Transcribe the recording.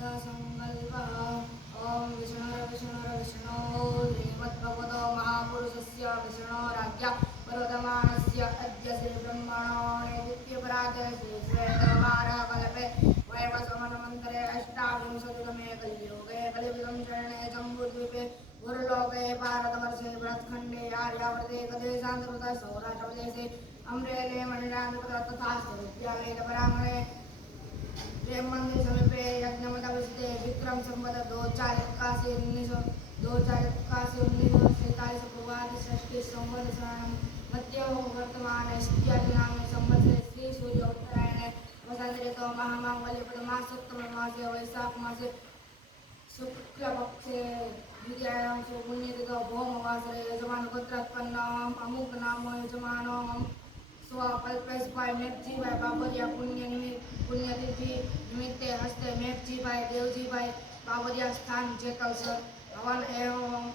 संकल्पः ॐ विष्णो श्रीमद्भगवतो महापुरुषस्य विष्णोराज्ञा वर्तमानस्य अद्य श्रीब्रह्मणो नैदित्यपराधे श्रीश्वेतवाराकल्पे वैवस्वमन्वन्तरे अष्टाविंशतितमे कलियुगे कलियुगं शरणे जम्बूद्वीपे गुरुलोके भारतवर्षे भरतखण्डे आर्यावर्ते कदेशान्तर्गते सौराष्ट्रप्रदेशे अम्रेले मणिरान्ध्रप्रदेशे तथा विद्यालयपराङ्गणे प्रेम मंदिर समीपे यज्ञमतविषये विक्रम संवत 2081 पूर्वादि षष्ठी संवत्सरणं मध्यो वर्तमान इत्यादिनामे संवत्सरे श्री सूर्य उत्तरायणे वसंत ऋतौ महामांगल्यप्रदमासोत्तममासे वैशाख मासे शुक्लपक्षे द्वितीयायां पुण्यतिथौ भौमवासरे यजमानगोत्रोत्पन्नम् अमुक नाम यजमानम् स्वकल्पेशभाई मेघजीभाई बाबरिया पुण्यतिथि निमित्ते हस्ते मेघजीभाई देवजीभाई बाबरिया स्थान जेतलसर हवन एवं